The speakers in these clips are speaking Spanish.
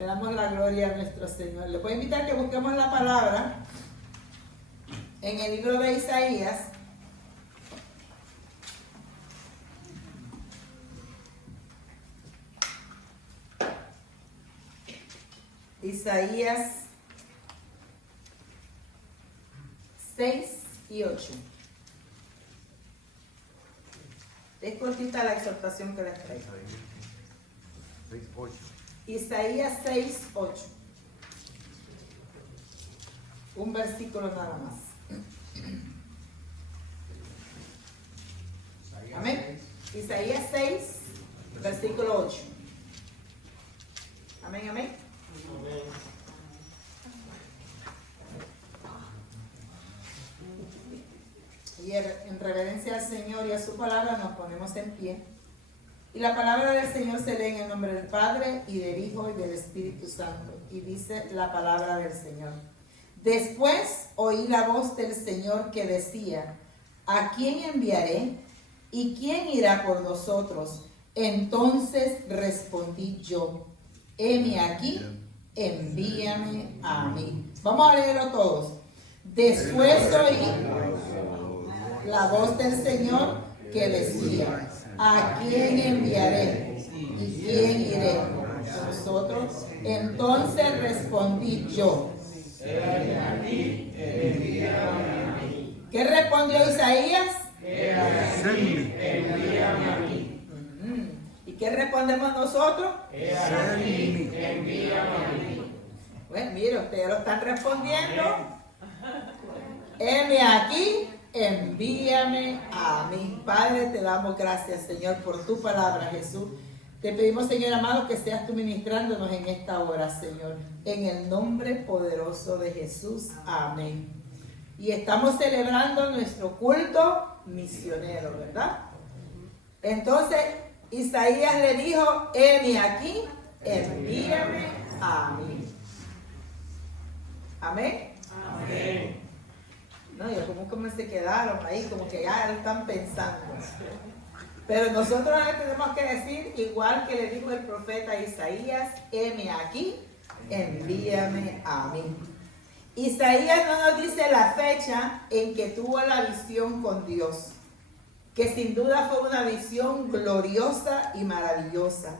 Le damos la gloria a nuestro Señor. Le puedo invitar a que busquemos la palabra en el libro de Isaías. Isaías 6 y 8. Es cortita la exhortación que les traigo. 6, 8. Isaías 6, 8. Un versículo nada más. Amén. Isaías 6, versículo 8. Amén, amén. Y en reverencia al Señor y a su palabra nos ponemos en pie. Y la palabra del Señor se lee en el nombre del Padre, y del Hijo, y del Espíritu Santo. Y dice la palabra del Señor. Después oí la voz del Señor que decía: ¿a quién enviaré? ¿Y quién irá por nosotros? Entonces respondí yo: heme aquí, envíame a mí. Vamos a leerlo todos. Después oí la voz del Señor que decía: ¿a quién enviaré? ¿Y quién iré por nosotros? Entonces respondí yo: ¿qué respondió Isaías? Envíame a mí. ¿Y qué respondemos nosotros? Envíame a mí. Bueno, mire, ustedes lo están respondiendo. Heme aquí, envíame a mí. Padre, te damos gracias, Señor, por tu palabra, Jesús. Te pedimos, Señor amado, que seas tú ministrándonos en esta hora, Señor. En el nombre poderoso de Jesús. Amén. Y estamos celebrando nuestro culto misionero, ¿verdad? Entonces, Isaías le dijo: heme aquí, envíame a mí. Amén. Amén. No, yo como se quedaron ahí, como que ya lo están pensando. Pero nosotros le tenemos que decir, igual que le dijo el profeta Isaías: heme aquí, envíame a mí. Isaías no nos dice la fecha en que tuvo la visión con Dios, que sin duda fue una visión gloriosa y maravillosa.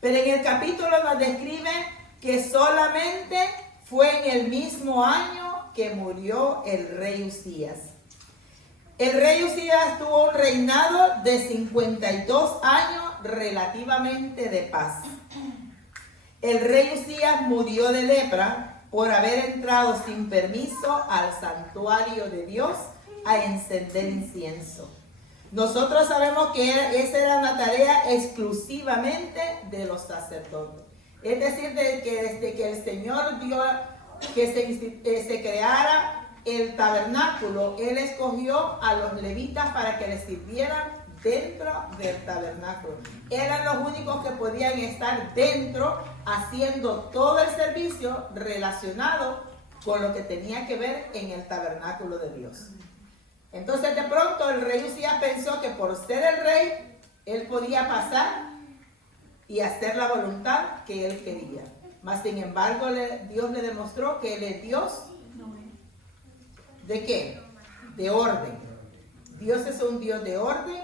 Pero en el capítulo nos describe que solamente fue en el mismo año que murió el rey Usías. El rey Usías tuvo un reinado de 52 años relativamente de paz. El rey Usías murió de lepra por haber entrado sin permiso al santuario de Dios a encender incienso. Nosotros sabemos que esa era una tarea exclusivamente de los sacerdotes. Es decir, que desde que el Señor dio que se creara el tabernáculo, Él escogió a los levitas para que les sirvieran dentro del tabernáculo. Eran los únicos que podían estar dentro haciendo todo el servicio relacionado con lo que tenía que ver en el tabernáculo de Dios. Entonces de pronto el rey Usías pensó que por ser el rey, él podía pasar y hacer la voluntad que él quería. Mas sin embargo Dios le demostró que Él es Dios. ¿De qué? De orden. Dios es un Dios de orden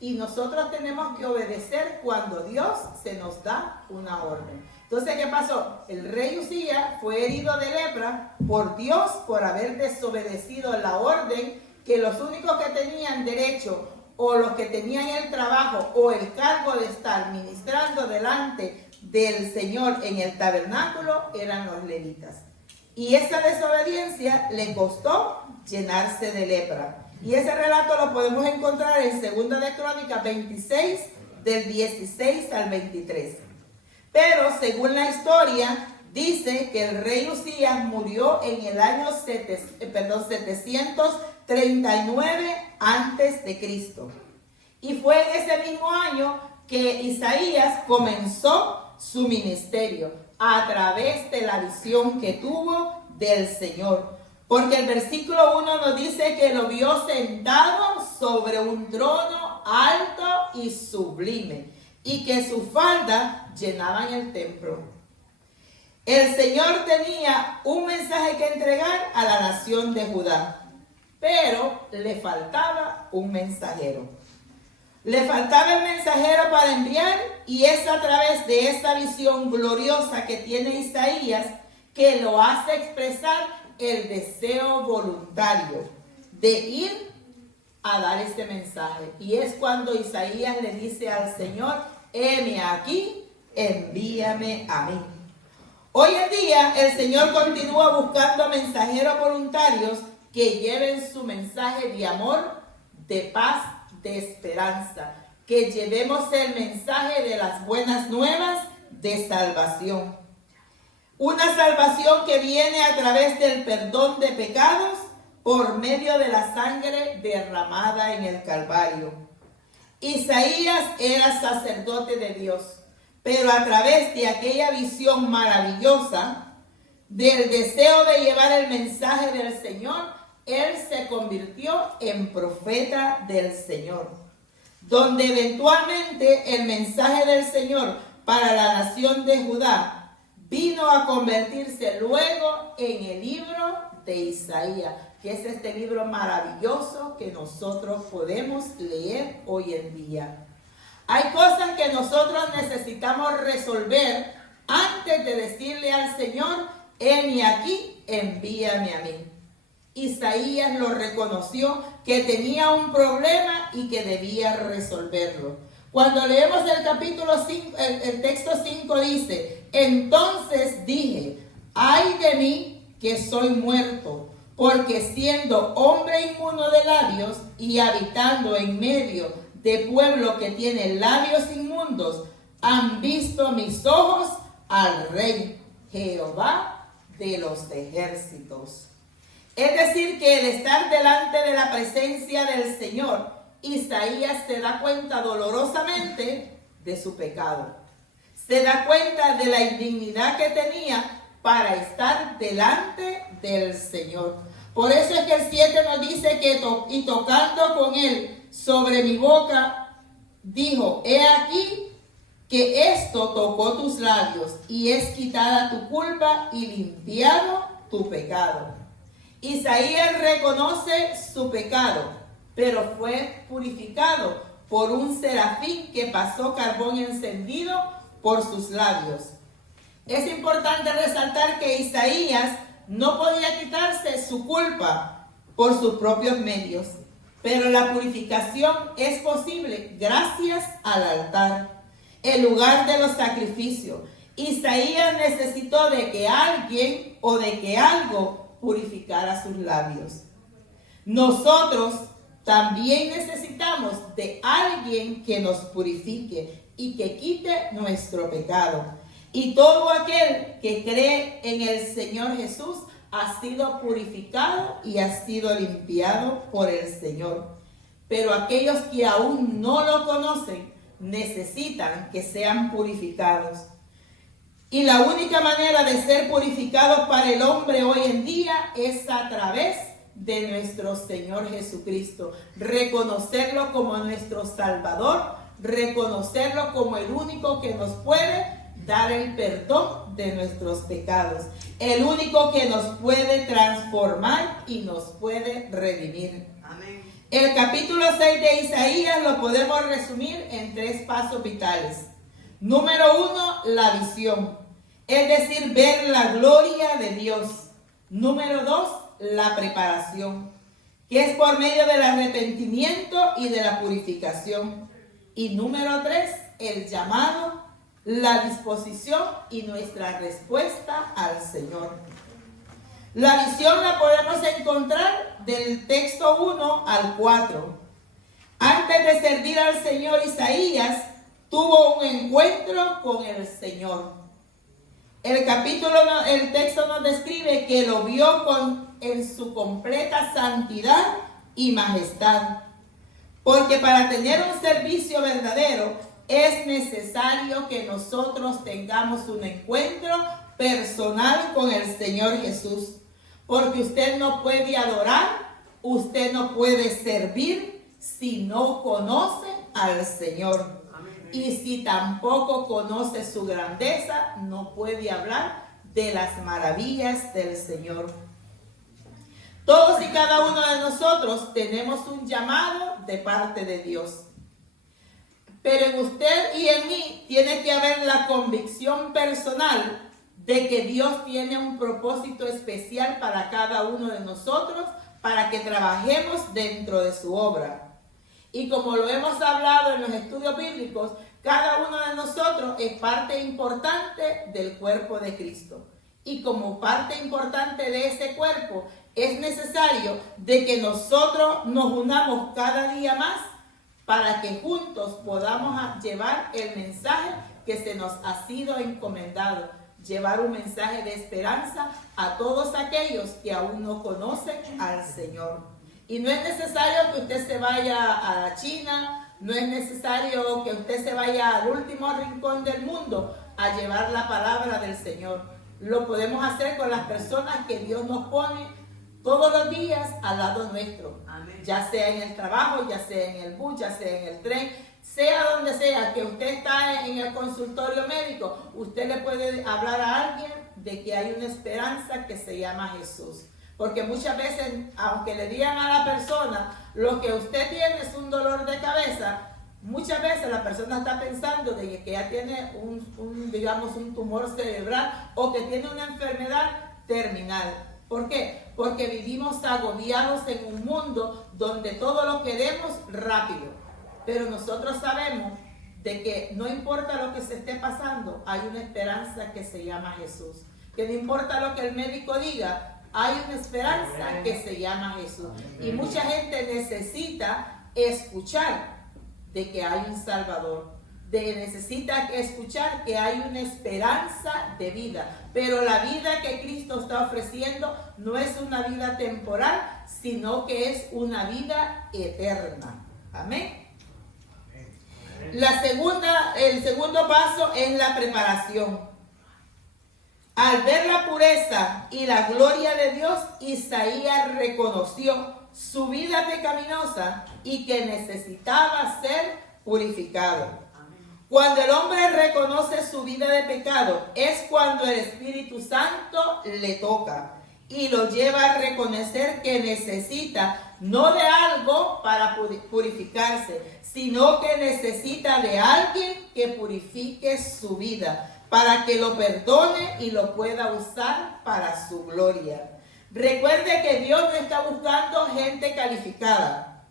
y nosotros tenemos que obedecer cuando Dios se nos da una orden. Entonces, ¿qué pasó? El rey Usías fue herido de lepra por Dios por haber desobedecido la orden que los únicos que tenían derecho o los que tenían el trabajo o el cargo de estar ministrando delante del Señor en el tabernáculo eran los levitas. Y esa desobediencia le costó llenarse de lepra. Y ese relato lo podemos encontrar en 2 de Crónicas 26, del 16 al 23. Pero según la historia, dice que el rey Usías murió en el año 739 antes de Cristo. Y fue en ese mismo año que Isaías comenzó su ministerio a través de la visión que tuvo del Señor. Porque el versículo 1 nos dice que lo vio sentado sobre un trono alto y sublime, y que su falda llenaban el templo. El Señor tenía un mensaje que entregar a la nación de Judá, pero le faltaba un mensajero. Le faltaba el mensajero para enviar, y es a través de esa visión gloriosa que tiene Isaías que lo hace expresar el deseo voluntario de ir a dar este mensaje. Y es cuando Isaías le dice al Señor: heme aquí, envíame a mí. Hoy en día el Señor continúa buscando mensajeros voluntarios que lleven su mensaje de amor, de paz, de esperanza, que llevemos el mensaje de las buenas nuevas de salvación. Una salvación que viene a través del perdón de pecados por medio de la sangre derramada en el Calvario. Isaías era sacerdote de Dios, pero a través de aquella visión maravillosa del deseo de llevar el mensaje del Señor, él se convirtió en profeta del Señor, donde eventualmente el mensaje del Señor para la nación de Judá vino a convertirse luego en el libro de Isaías, que es este libro maravilloso que nosotros podemos leer hoy en día. Hay cosas que nosotros necesitamos resolver antes de decirle al Señor: heme aquí, envíame a mí. Isaías lo reconoció, que tenía un problema y que debía resolverlo. Cuando leemos el capítulo 5, el texto 5 dice: entonces dije, ay de mí que soy muerto, porque siendo hombre inmundo de labios y habitando en medio de pueblo que tiene labios inmundos, han visto mis ojos al Rey, Jehová de los ejércitos. Es decir, que el estar delante de la presencia del Señor, Isaías se da cuenta dolorosamente de su pecado. Se da cuenta de la indignidad que tenía para estar delante del Señor. Por eso es que el 7 nos dice que y tocando con él sobre mi boca, dijo: he aquí que esto tocó tus labios, y es quitada tu culpa y limpiado tu pecado. Isaías reconoce su pecado, pero fue purificado por un serafín que pasó carbón encendido por sus labios. Es importante resaltar que Isaías no podía quitarse su culpa por sus propios medios, pero la purificación es posible gracias al altar, el lugar de los sacrificios. Isaías necesitó de que alguien o de que algo purificara sus labios. Nosotros también necesitamos de alguien que nos purifique y que quite nuestro pecado. Y todo aquel que cree en el Señor Jesús ha sido purificado y ha sido limpiado por el Señor. Pero aquellos que aún no lo conocen necesitan que sean purificados. Y la única manera de ser purificados para el hombre hoy en día es a través de nuestro Señor Jesucristo. Reconocerlo como nuestro Salvador, reconocerlo como el único que nos puede dar el perdón de nuestros pecados, el único que nos puede transformar y nos puede redimir. Amén. El capítulo 6 de Isaías lo podemos resumir en 3 pasos vitales. Número 1, la visión, es decir, ver la gloria de Dios. Número 2, la preparación, que es por medio del arrepentimiento y de la purificación. Y número 3, el llamado, la disposición y nuestra respuesta al Señor. La visión la podemos encontrar del texto 1 al 4. Antes de servir al Señor, Isaías tuvo un encuentro con el Señor. El texto nos describe que lo vio en su completa santidad y majestad. Porque para tener un servicio verdadero es necesario que nosotros tengamos un encuentro personal con el Señor Jesús. Porque usted no puede adorar, usted no puede servir si no conoce al Señor. Y si tampoco conoce su grandeza, no puede hablar de las maravillas del Señor. Todos y cada uno de nosotros tenemos un llamado de parte de Dios. Pero en usted y en mí tiene que haber la convicción personal de que Dios tiene un propósito especial para cada uno de nosotros, para que trabajemos dentro de su obra. Y como lo hemos hablado en los estudios bíblicos, cada uno de nosotros es parte importante del cuerpo de Cristo. Y como parte importante de ese cuerpo, es necesario de que nosotros nos unamos cada día más para que juntos podamos llevar el mensaje que se nos ha sido encomendado. Llevar un mensaje de esperanza a todos aquellos que aún no conocen al Señor. Y no es necesario que usted se vaya a la China, no es necesario que usted se vaya al último rincón del mundo a llevar la palabra del Señor. Lo podemos hacer con las personas que Dios nos pone todos los días al lado nuestro. Amén. Ya sea en el trabajo, ya sea en el bus, ya sea en el tren, sea donde sea, que usted está en el consultorio médico, usted le puede hablar a alguien de que hay una esperanza que se llama Jesús. Porque muchas veces, aunque le digan a la persona, lo que usted tiene es un dolor de cabeza, muchas veces la persona está pensando de que ya tiene un tumor cerebral o que tiene una enfermedad terminal. ¿Por qué? Porque vivimos agobiados en un mundo donde todo lo queremos rápido. Pero nosotros sabemos de que no importa lo que se esté pasando, hay una esperanza que se llama Jesús. Que no importa lo que el médico diga, hay una esperanza que se llama Jesús. Y mucha gente necesita escuchar de que hay un Salvador. Necesita escuchar que hay una esperanza de vida. Pero la vida que Cristo está ofreciendo no es una vida temporal, sino que es una vida eterna. Amén. El segundo paso es la preparación. Al ver la pureza y la gloria de Dios, Isaías reconoció su vida pecaminosa y que necesitaba ser purificado. Cuando el hombre reconoce su vida de pecado, es cuando el Espíritu Santo le toca y lo lleva a reconocer que necesita no de algo para purificarse, sino que necesita de alguien que purifique su vida, para que lo perdone y lo pueda usar para su gloria. Recuerde que Dios no está buscando gente calificada,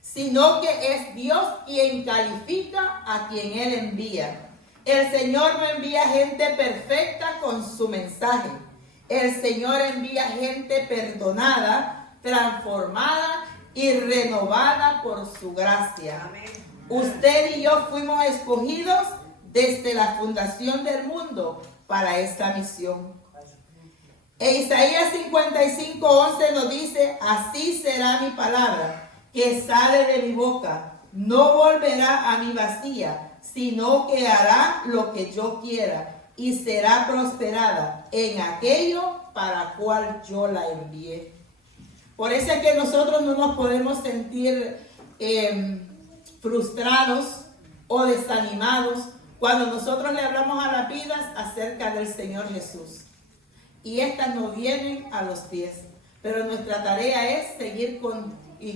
sino que es Dios quien califica a quien Él envía. El Señor no envía gente perfecta con su mensaje. El Señor envía gente perdonada, transformada y renovada por su gracia. Amén. Usted y yo fuimos escogidos desde la fundación del mundo para esta misión. En Isaías 55:11 nos dice: así será mi palabra que sale de mi boca, no volverá a mí vacía, sino que hará lo que yo quiera y será prosperada en aquello para cual yo la envié. Por eso es que nosotros no nos podemos sentir frustrados o desanimados cuando nosotros le hablamos a las vidas acerca del Señor Jesús. Y estas no vienen a los pies. Pero nuestra tarea es seguir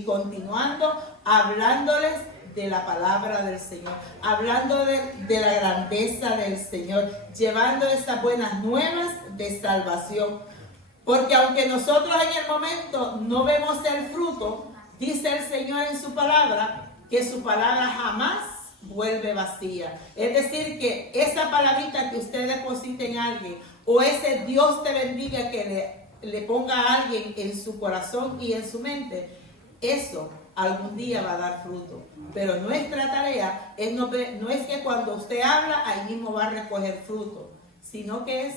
continuando hablándoles de la palabra del Señor, hablando de la grandeza del Señor, llevando esas buenas nuevas de salvación. Porque aunque nosotros en el momento no vemos el fruto, dice el Señor en su palabra, que su palabra jamás vuelve vacía. Es decir, que esa palabrita que usted deposite en alguien, o ese Dios te bendiga que le ponga a alguien en su corazón y en su mente, eso algún día va a dar fruto. Pero nuestra tarea no es que cuando usted habla, ahí mismo va a recoger fruto, sino que es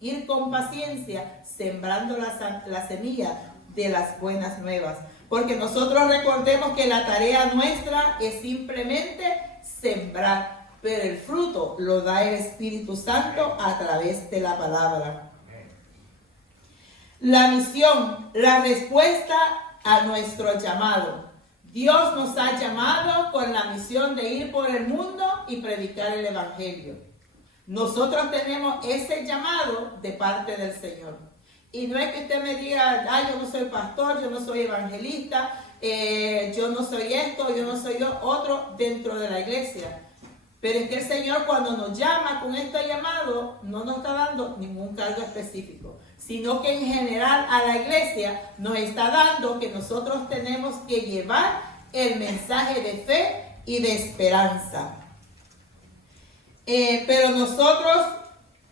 ir con paciencia sembrando la semilla de las buenas nuevas. Porque nosotros recordemos que la tarea nuestra es simplemente sembrar, pero el fruto lo da el Espíritu Santo a través de la palabra. La misión, la respuesta a nuestro llamado. Dios nos ha llamado con la misión de ir por el mundo y predicar el Evangelio. Nosotros tenemos ese llamado de parte del Señor. Y no es que usted me diga, yo no soy pastor, yo no soy evangelista, yo no soy esto, yo no soy otro dentro de la iglesia. Pero es que el Señor cuando nos llama con este llamado, no nos está dando ningún cargo específico, sino que en general a la iglesia nos está dando que nosotros tenemos que llevar el mensaje de fe y de esperanza. Pero nosotros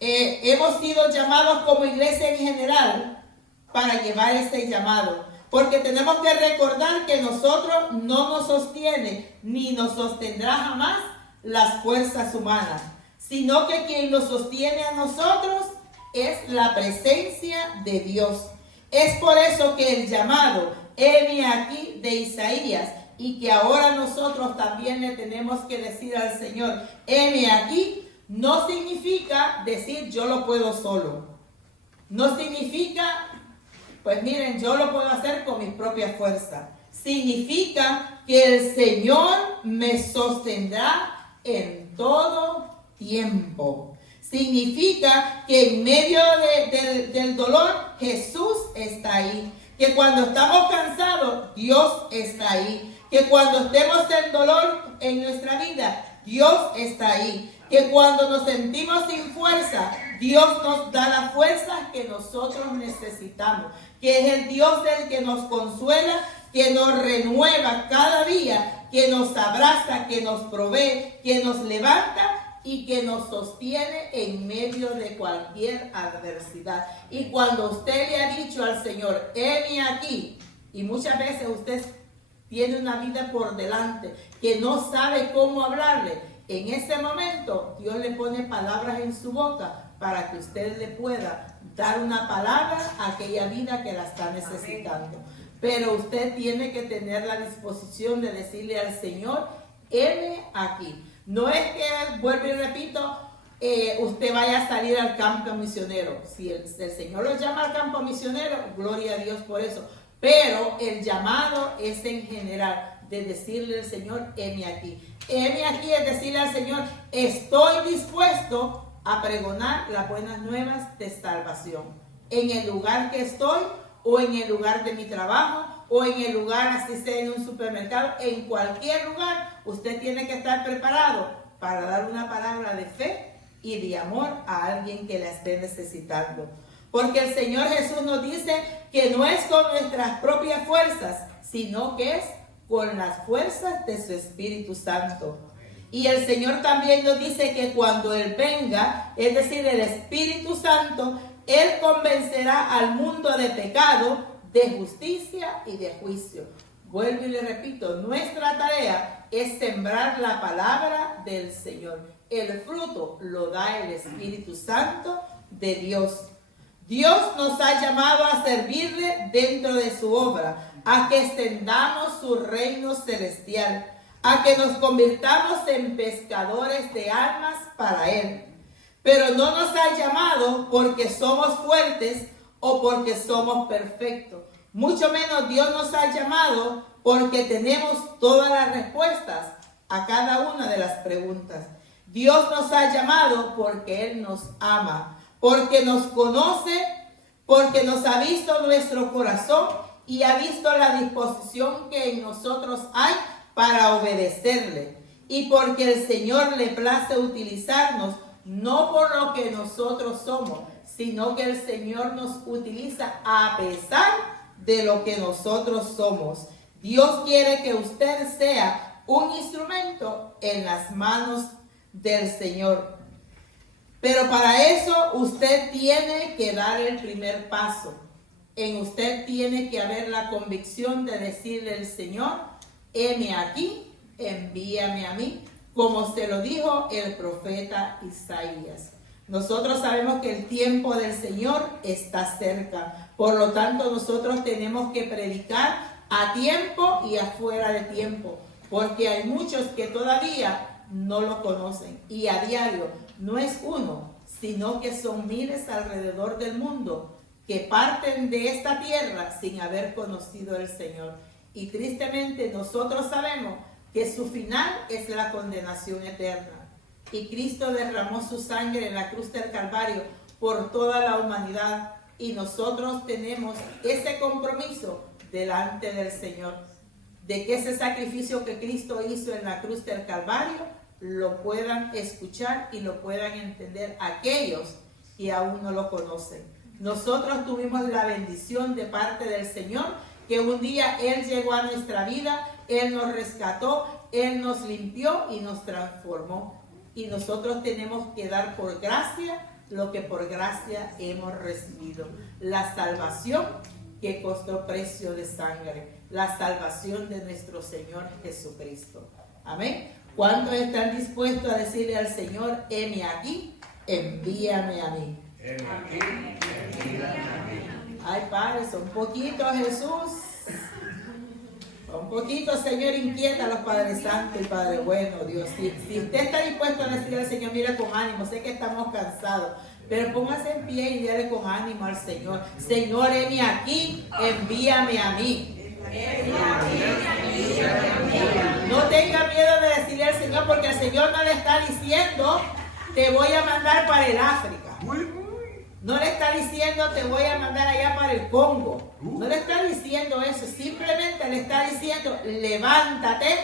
hemos sido llamados como iglesia en general para llevar ese llamado. Porque tenemos que recordar que nosotros no nos sostiene ni nos sostendrá jamás las fuerzas humanas, sino que quien nos sostiene a nosotros es la presencia de Dios. Es por eso que el llamado, heme aquí, de Isaías, y que ahora nosotros también le tenemos que decir al Señor, heme aquí, no significa decir yo lo puedo solo. No significa, pues miren, yo lo puedo hacer con mis propias fuerzas. Significa que el Señor me sostendrá en todo tiempo. Significa que en medio del dolor Jesús está ahí. Que cuando estamos cansados, Dios está ahí. Que cuando estemos en dolor en nuestra vida, Dios está ahí. Que cuando nos sentimos sin fuerza, Dios nos da las fuerzas que nosotros necesitamos. Que es el Dios del que nos consuela, que nos renueva cada día, que nos abraza, que nos provee, que nos levanta y que nos sostiene en medio de cualquier adversidad. Y cuando usted le ha dicho al Señor, heme aquí, y muchas veces usted tiene una vida por delante que no sabe cómo hablarle, en ese momento Dios le pone palabras en su boca para que usted le pueda dar una palabra a aquella vida que la está necesitando. Pero usted tiene que tener la disposición de decirle al Señor, heme aquí. No es que, vuelvo y repito, usted vaya a salir al campo misionero. Si el Señor lo llama al campo misionero, gloria a Dios por eso. Pero el llamado es en general, de decirle al Señor, heme aquí. Heme aquí es decirle al Señor, estoy dispuesto a pregonar las buenas nuevas de salvación. En el lugar que estoy, o en el lugar de mi trabajo, o en el lugar, así sea en un supermercado, en cualquier lugar, usted tiene que estar preparado para dar una palabra de fe y de amor a alguien que la esté necesitando. Porque el Señor Jesús nos dice que no es con nuestras propias fuerzas, sino que es con las fuerzas de su Espíritu Santo. Y el Señor también nos dice que cuando Él venga, es decir, el Espíritu Santo, Él convencerá al mundo de pecado, de justicia y de juicio. Vuelvo y le repito, nuestra tarea es sembrar la palabra del Señor. El fruto lo da el Espíritu Santo de Dios. Dios nos ha llamado a servirle dentro de su obra, a que extendamos su reino celestial, a que nos convirtamos en pescadores de almas para Él. Pero no nos ha llamado porque somos fuertes o porque somos perfectos. Mucho menos Dios nos ha llamado porque tenemos todas las respuestas a cada una de las preguntas. Dios nos ha llamado porque Él nos ama, porque nos conoce, porque nos ha visto nuestro corazón y ha visto la disposición que en nosotros hay para obedecerle. Y porque el Señor le place utilizarnos no por lo que nosotros somos, sino que el Señor nos utiliza a pesar de lo que nosotros somos. Dios quiere que usted sea un instrumento en las manos del Señor. Pero para eso usted tiene que dar el primer paso. En usted tiene que haber la convicción de decirle al Señor, heme aquí, envíame a mí, como se lo dijo el profeta Isaías. Nosotros sabemos que el tiempo del Señor está cerca. Por lo tanto, nosotros tenemos que predicar a tiempo y afuera de tiempo. Porque hay muchos que todavía no lo conocen. Y a diario no es uno, sino que son miles alrededor del mundo que parten de esta tierra sin haber conocido al Señor. Y tristemente nosotros sabemos que su final es la condenación eterna. y Cristo derramó su sangre en la cruz del Calvario por toda la humanidad, y nosotros tenemos ese compromiso delante del Señor, de que ese sacrificio que Cristo hizo en la cruz del Calvario lo puedan escuchar y lo puedan entender aquellos que aún no lo conocen. Nosotros tuvimos la bendición de parte del Señor, que un día Él llegó a nuestra vida, Él nos rescató, Él nos limpió y nos transformó. Y nosotros tenemos que dar por gracia lo que por gracia hemos recibido. La salvación que costó precio de sangre. La salvación de nuestro Señor Jesucristo. Amén. ¿Cuántos están dispuestos a decirle al Señor, heme aquí, envíame a mí? Ay, Padre, son poquitos, Jesús. Un poquito, Señor, inquieta a los Padres Santos y Padre Bueno, Dios. Si usted está dispuesto a decirle al Señor, mira con ánimo, sé que estamos cansados, pero póngase en pie y dígale con ánimo al Señor, Señor, heme aquí, envíame a mí. No tenga miedo de decirle al Señor, porque el Señor no le está diciendo, te voy a mandar para el África. No le está diciendo, te voy a mandar allá para el Congo. No le está diciendo eso. Simplemente le está diciendo, levántate,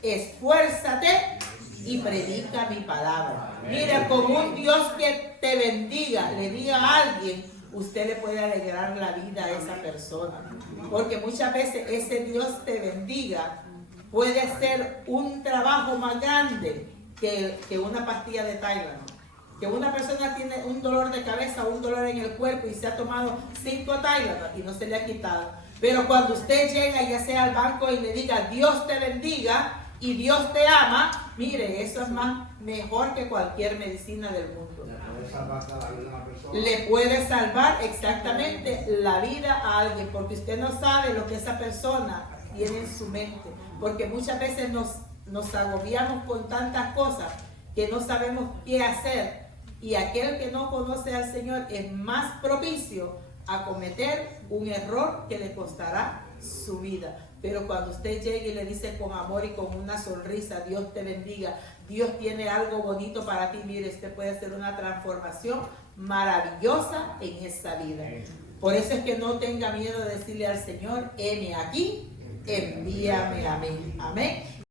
esfuérzate y predica mi palabra. Mira, como un Dios que te bendiga, le diga a alguien, usted le puede alegrar la vida a esa persona. Porque muchas veces ese Dios te bendiga puede ser un trabajo más grande que una pastilla de Tylenol. Que una persona tiene un dolor de cabeza, un dolor en el cuerpo y se ha tomado 5 Tylenol y no se le ha quitado. Pero cuando usted llega, ya sea al banco y le diga, Dios te bendiga y Dios te ama, mire, eso es mejor que cualquier medicina del mundo. Le puede salvar exactamente la vida a alguien, porque usted no sabe lo que esa persona tiene en su mente. Porque muchas veces nos agobiamos con tantas cosas que no sabemos qué hacer. Y aquel que no conoce al Señor es más propicio a cometer un error que le costará su vida. Pero cuando usted llegue y le dice con amor y con una sonrisa, Dios te bendiga, Dios tiene algo bonito para ti, mire, usted puede hacer una transformación maravillosa en esa vida. Por eso es que no tenga miedo de decirle al Señor, heme aquí, envíame a mí. Amén.